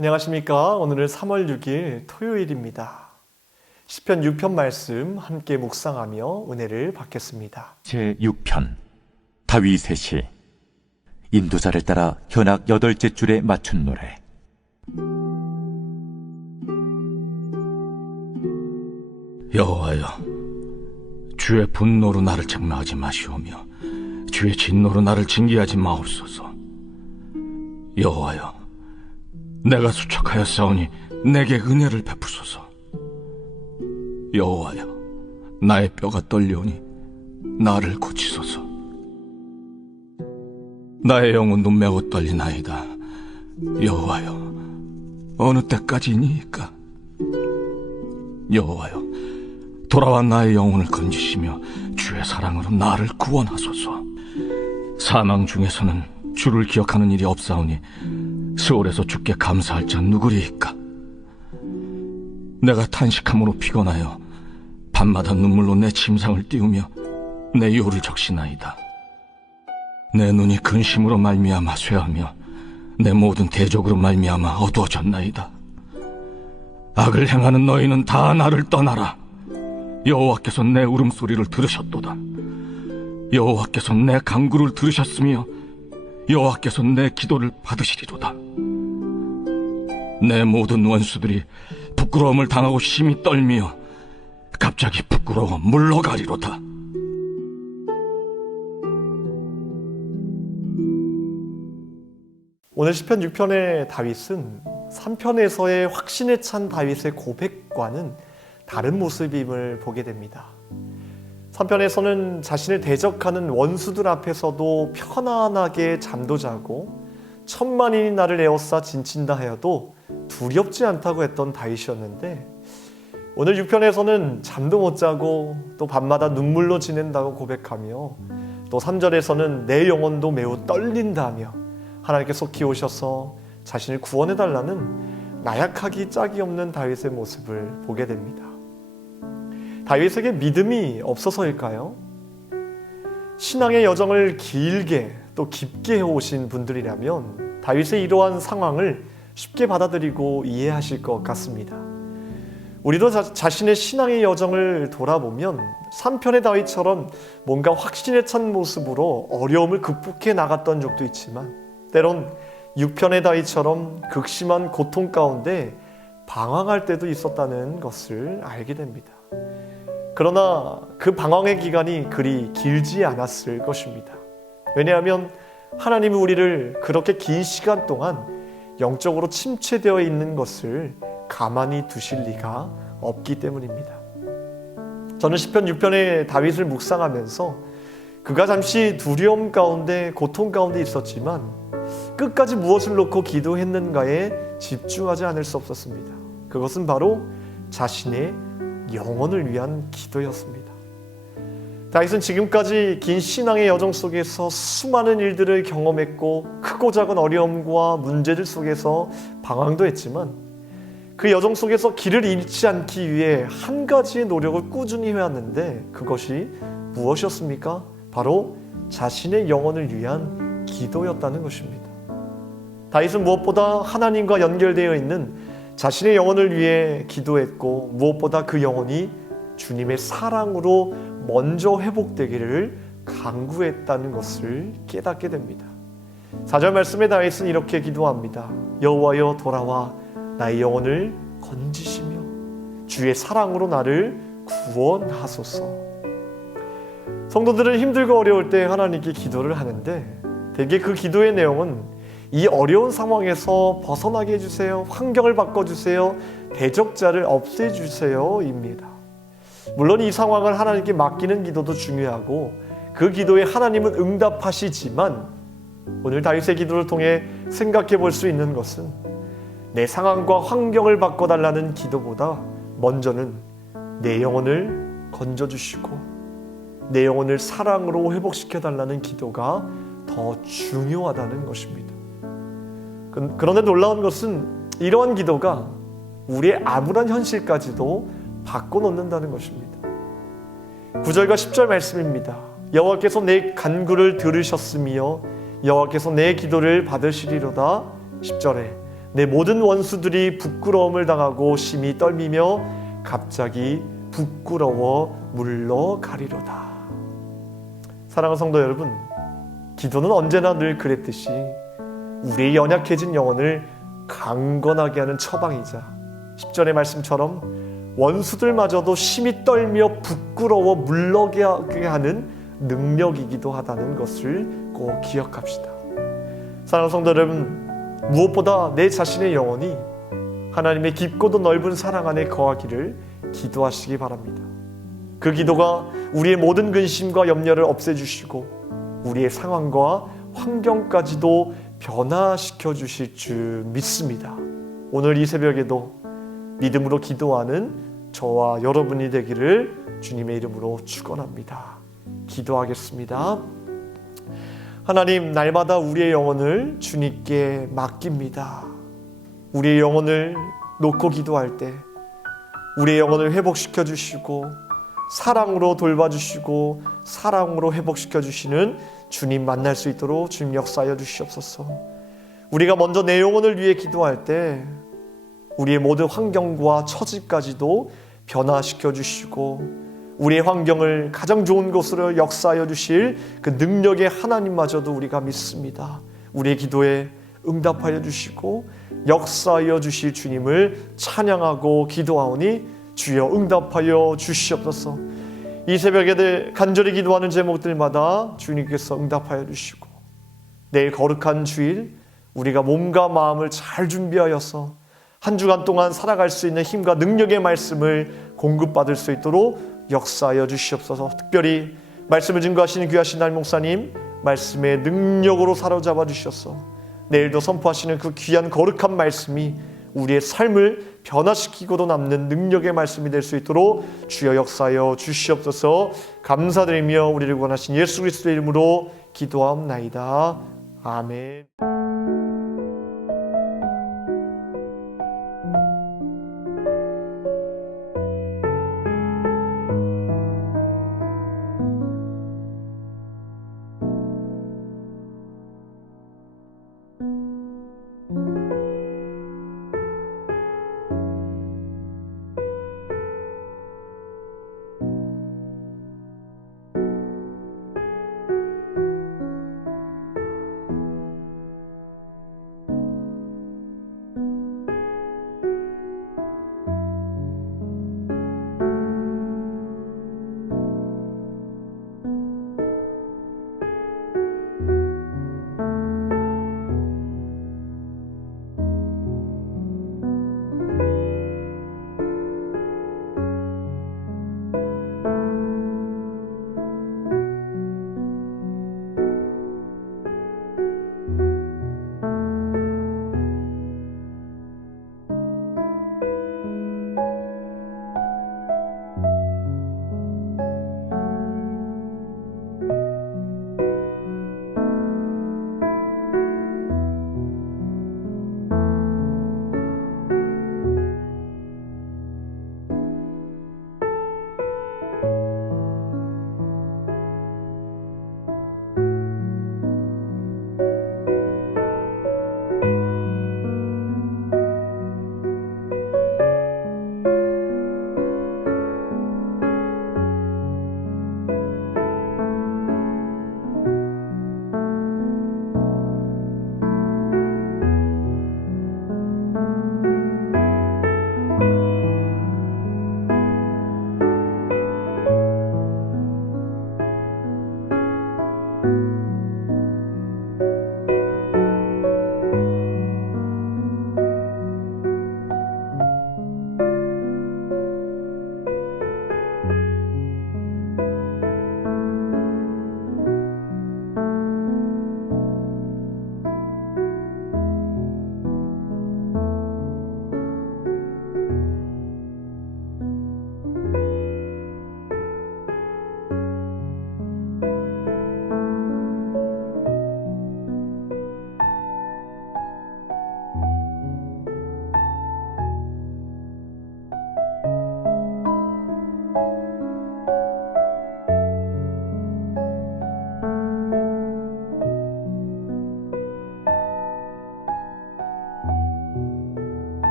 안녕하십니까? 오늘은 3월 6일 토요일입니다. 시편 6편 말씀 함께 묵상하며 은혜를 받겠습니다. 제6편 다윗의 시. 인도자를 따라 현악 8째 줄에 맞춘 노래. 여호와여, 주의 분노로 나를 책망하지 마시오며 주의 진노로 나를 징계하지 마옵소서. 여호와여, 내가 수척하였사오니 내게 은혜를 베푸소서. 여호와여, 나의 뼈가 떨려오니 나를 고치소서. 나의 영혼도 매우 떨리나이다. 여호와여, 어느 때까지이니까? 여호와여, 돌아와 나의 영혼을 건지시며 주의 사랑으로 나를 구원하소서. 사망 중에서는 주를 기억하는 일이 없사오니 스올에서 주께 감사할 자 누구리이까? 내가 탄식함으로 피곤하여 밤마다 눈물로 내 침상을 띄우며 내 요를 적시나이다. 내 눈이 근심으로 말미암아 쇠하며 내 모든 대적으로 말미암아 어두워졌나이다. 악을 행하는 너희는 다 나를 떠나라. 여호와께서 내 울음소리를 들으셨도다. 여호와께서 내 간구를 들으셨으며 여호와께서 내 기도를 받으시리로다. 내 모든 원수들이 부끄러움을 당하고 심히 떨며 갑자기 부끄러워 물러가리로다. 오늘 시편 6편의 다윗은 3편에서의 확신에 찬 다윗의 고백과는 다른 모습임을 보게 됩니다. 3편에서는 자신을 대적하는 원수들 앞에서도 편안하게 잠도 자고 천만인이 나를 에워싸 진친다 하여도 두렵지 않다고 했던 다윗이었는데, 오늘 6편에서는 잠도 못 자고 또 밤마다 눈물로 지낸다고 고백하며, 또 3절에서는 내 영혼도 매우 떨린다며 하나님께서 기오셔서 자신을 구원해달라는 나약하기 짝이 없는 다윗의 모습을 보게 됩니다. 다윗에게 믿음이 없어서일까요? 신앙의 여정을 길게 또 깊게 해오신 분들이라면 다윗의 이러한 상황을 쉽게 받아들이고 이해하실 것 같습니다. 우리도 자신의 신앙의 여정을 돌아보면 3편의 다윗처럼 뭔가 확신에 찬 모습으로 어려움을 극복해 나갔던 적도 있지만, 때론 6편의 다윗처럼 극심한 고통 가운데 방황할 때도 있었다는 것을 알게 됩니다. 그러나 그 방황의 기간이 그리 길지 않았을 것입니다. 왜냐하면 하나님이 우리를 그렇게 긴 시간 동안 영적으로 침체되어 있는 것을 가만히 두실 리가 없기 때문입니다. 저는 시편 6편의 다윗을 묵상하면서 그가 잠시 두려움 가운데 고통 가운데 있었지만 끝까지 무엇을 놓고 기도했는가에 집중하지 않을 수 없었습니다. 그것은 바로 자신의 영혼을 위한 기도였습니다. 다윗은 지금까지 긴 신앙의 여정 속에서 수많은 일들을 경험했고 크고 작은 어려움과 문제들 속에서 방황도 했지만, 그 여정 속에서 길을 잃지 않기 위해 한 가지의 노력을 꾸준히 해왔는데, 그것이 무엇이었습니까? 바로 자신의 영혼을 위한 기도였다는 것입니다. 다윗은 무엇보다 하나님과 연결되어 있는 자신의 영혼을 위해 기도했고, 무엇보다 그 영혼이 주님의 사랑으로 먼저 회복되기를 간구했다는 것을 깨닫게 됩니다. 4절 말씀에 다윗은 이렇게 기도합니다. 여호와여, 돌아와 나의 영혼을 건지시며 주의 사랑으로 나를 구원하소서. 성도들은 힘들고 어려울 때 하나님께 기도를 하는데, 대개 그 기도의 내용은 이 어려운 상황에서 벗어나게 해주세요, 환경을 바꿔주세요, 대적자를 없애주세요 입니다. 물론 이 상황을 하나님께 맡기는 기도도 중요하고 그 기도에 하나님은 응답하시지만, 오늘 다윗의 기도를 통해 생각해 볼 수 있는 것은 내 상황과 환경을 바꿔달라는 기도보다 먼저는 내 영혼을 건져주시고 내 영혼을 사랑으로 회복시켜달라는 기도가 더 중요하다는 것입니다. 그런데 놀라운 것은 이러한 기도가 우리의 암울한 현실까지도 바꿔놓는다는 것입니다. 9절과 10절 말씀입니다. 여호와께서 내 간구를 들으셨으며 여호와께서 내 기도를 받으시리로다. 10절에 내 모든 원수들이 부끄러움을 당하고 심히 떨미며 갑자기 부끄러워 물러가리로다. 사랑하는 성도 여러분, 기도는 언제나 늘 그랬듯이 우리의 연약해진 영혼을 강건하게 하는 처방이자 10절의 말씀처럼 원수들마저도 심히 떨며 부끄러워 물러가게 하는 능력이기도 하다는 것을 꼭 기억합시다. 사랑하는 성도 여러분, 무엇보다 내 자신의 영혼이 하나님의 깊고도 넓은 사랑 안에 거하기를 기도하시기 바랍니다. 그 기도가 우리의 모든 근심과 염려를 없애주시고 우리의 상황과 환경까지도 변화시켜 주실 줄 믿습니다. 오늘 이 새벽에도 믿음으로 기도하는 저와 여러분이 되기를 주님의 이름으로 축원합니다. 기도하겠습니다. 하나님, 날마다 우리의 영혼을 주님께 맡깁니다. 우리의 영혼을 놓고 기도할 때 우리의 영혼을 회복시켜 주시고 사랑으로 돌봐주시고 사랑으로 회복시켜 주시는 주님 만날 수 있도록 주님 역사하여 주시옵소서. 우리가 먼저 내 영혼을 위해 기도할 때 우리의 모든 환경과 처지까지도 변화시켜 주시고 우리의 환경을 가장 좋은 곳으로 역사하여 주실 그 능력의 하나님마저도 우리가 믿습니다. 우리의 기도에 응답하여 주시고 역사하여 주실 주님을 찬양하고 기도하오니 주여 응답하여 주시옵소서. 이 새벽에 간절히 기도하는 제목들마다 주님께서 응답하여 주시고 내일 거룩한 주일 우리가 몸과 마음을 잘 준비하여서 한 주간 동안 살아갈 수 있는 힘과 능력의 말씀을 공급받을 수 있도록 역사하여 주시옵소서. 특별히 말씀을 증거하시는 귀하신 날 목사님 말씀의 능력으로 사로잡아 주셔서 내일도 선포하시는 그 귀한 거룩한 말씀이 우리의 삶을 변화시키고도 남는 능력의 말씀이 될 수 있도록 주여 역사하여 주시옵소서. 감사드리며 우리를 구원하신 예수 그리스도의 이름으로 기도하옵나이다. 아멘.